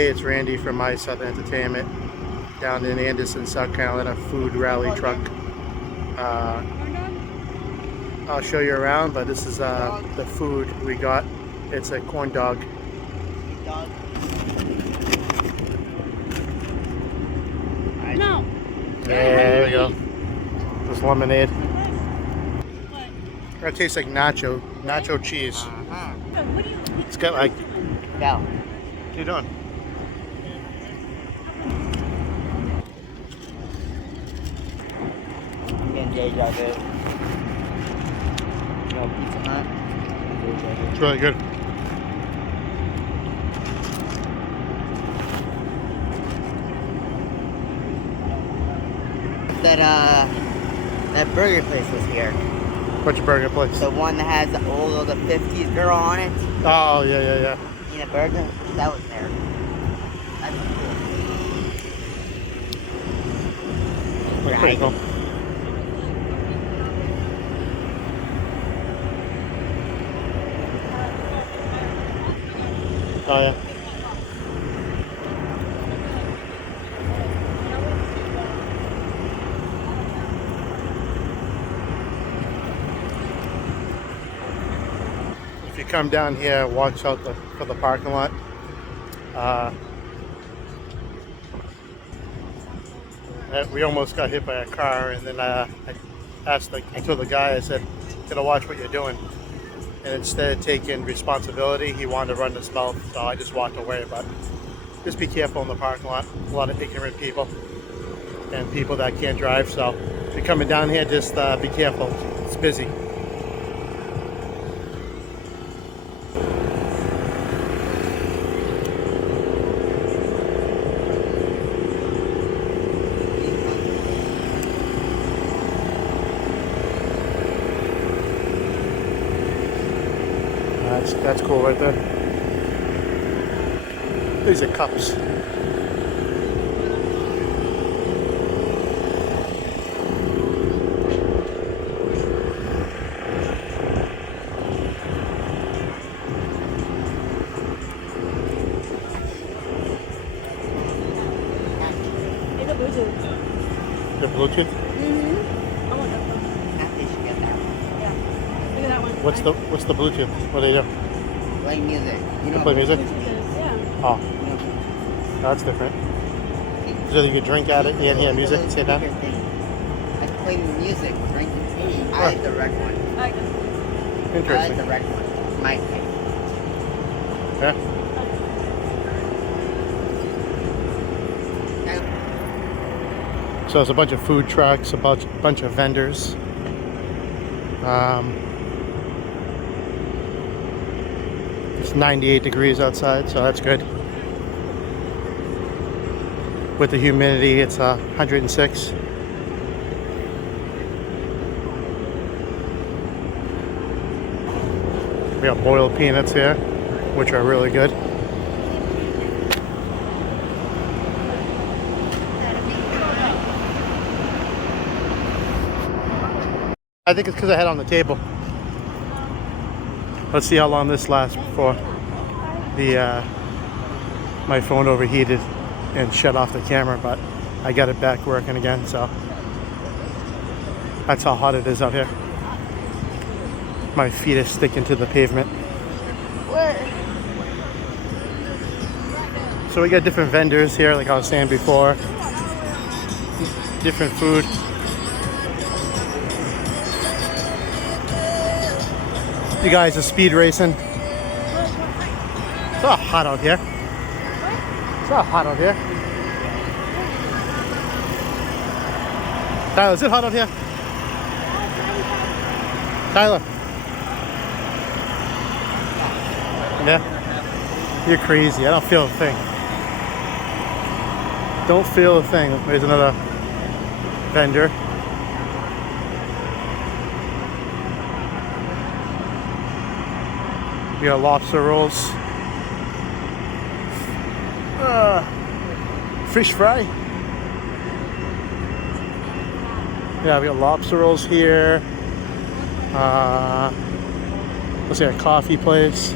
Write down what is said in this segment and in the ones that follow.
Hey, it's Randy from My Southern Entertainment down in Anderson, South Carolina, food rally truck. I'll show you around, but this is the food we got. It's a corn dog. No. There we go. This lemonade. That tastes like nacho cheese. It's got like. No. What are you doing? Getting deja vu. No Pizza Hut. It's really good. That burger place was here. What's your burger place? The one that has the old the 50s girl on it. Oh, yeah. Eat a burger? That was there. That's cool. That's pretty cool. Oh, yeah. If you come down here, watch out for the parking lot. We almost got hit by a car, and then I told the guy, I said, "Gotta watch what you're doing." And instead of taking responsibility, he wanted to run his mouth, so I just walked away. But just be careful in the parking lot. A lot of ignorant people and people that can't drive. So if you're coming down here, just be careful. It's busy. That's cool right there. These are cups. It's a Bluetooth. The Bluetooth? I want that one. I think you should get that. Yeah. Look at that one. What's the Bluetooth? What do they do? Play music. You know Play music? Yeah. Oh, that's different. So you could drink at it and hear music at the same time? I can play music, drink. I like the red one. I like this. I like Interesting. the red one. My thing. Yeah. So there's a bunch of food trucks, a bunch of vendors. It's 98 degrees outside, so that's good. With the humidity, it's 106. We got boiled peanuts here, which are really good. I think it's because I had it on the table. Let's see how long this lasts before my phone overheated and shut off the camera, but I got it back working again, so that's how hot it is out here. My feet are sticking to the pavement. So we got different vendors here, like I was saying before. Different food. You guys are speed racing. It's not hot out here. It's not hot out here. Tyler, is it hot out here? Tyler. Yeah? You're crazy. I don't feel a thing. Don't feel a thing. There's another vendor. We got lobster rolls. Fish fry. Yeah, we got lobster rolls here. Let's see, a coffee place.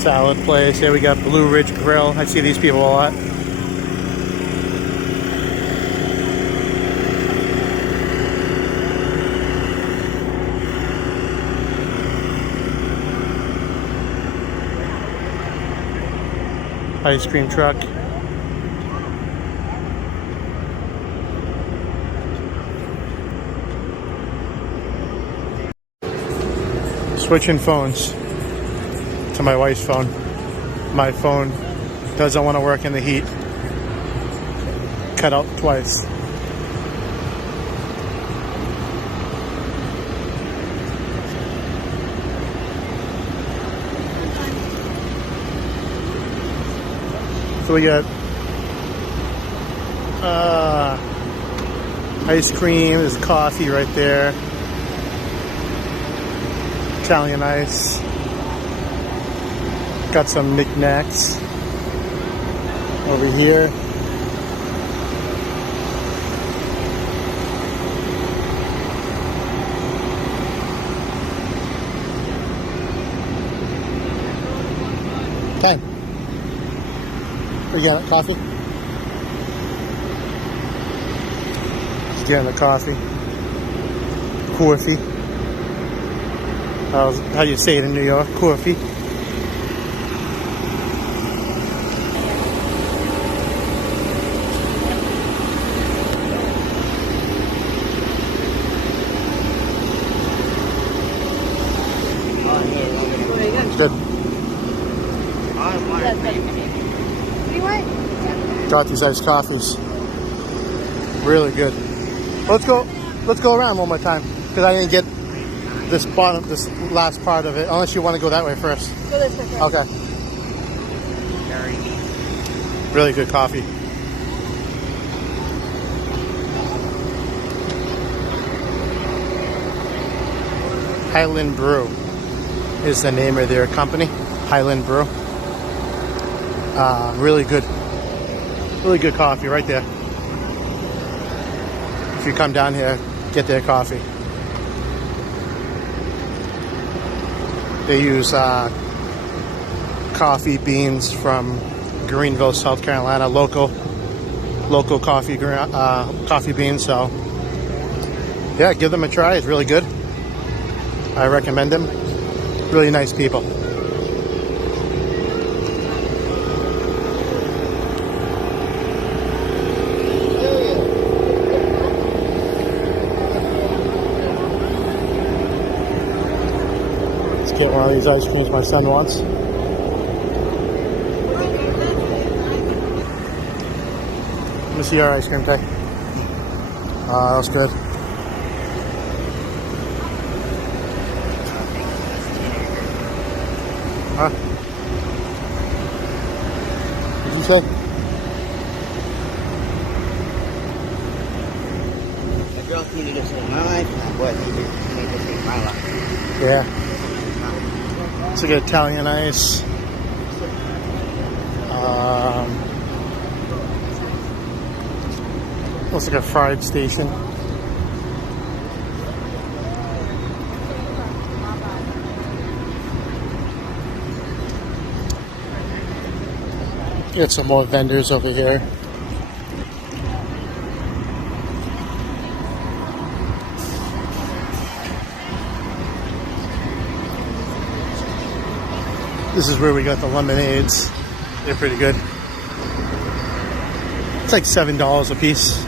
salad place. Here we got Blue Ridge Grill. I see these people a lot. Ice cream truck. Switching phones to my wife's phone. My phone doesn't want to work in the heat. Cut out twice. So we got ice cream, there's coffee right there. Italian ice. Got some knickknacks over here. Okay. We got coffee. Just getting the coffee. Coffee. How do you say it in New York? Coffee. Good. What do you want? Got these iced coffees. Really good. Let's go around one more time because I didn't get this last part of it. Unless you want to go that way first. Go this way first. Okay. Really good coffee. Highland Brew is the name of their company. Highland Brew. Really good coffee right there. If you come down here, get their coffee. They use coffee beans from Greenville, South Carolina, local coffee beans. So yeah, give them a try. It's really good. I recommend them. Really nice people. Let's get one of these ice creams my son wants. Let me see your ice cream, Tay. That was good. Huh? What did you say? The girls need to save my life, and the boys need to save my life. Yeah. It's like Italian ice. Looks like a fried station. Get some more vendors over here. This is where we got the lemonades. They're pretty good. It's like $7 a piece.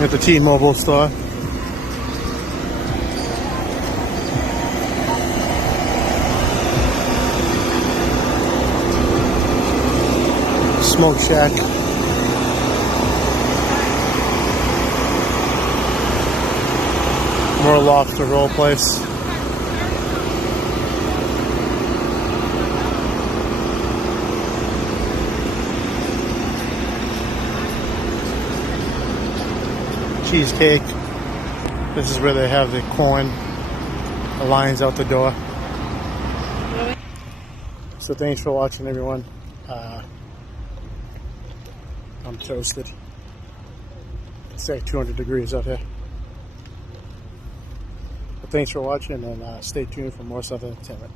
At the T-Mobile store. Smoke Shack. More lobster roll place. Cheesecake. This is where they have the corn. The lines out the door. So thanks for watching, everyone. I'm toasted. It's like 200 degrees out here. But thanks for watching, and stay tuned for more Southern Entertainment.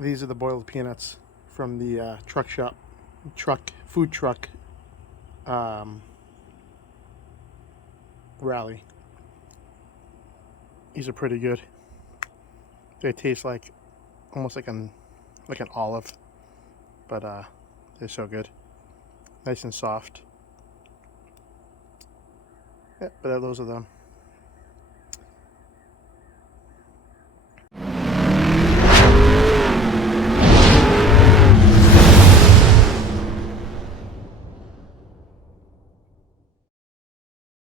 These are the boiled peanuts from the food truck rally. These are pretty good. They taste like almost like an olive, but they're so good, nice and soft. Yeah, but those are them.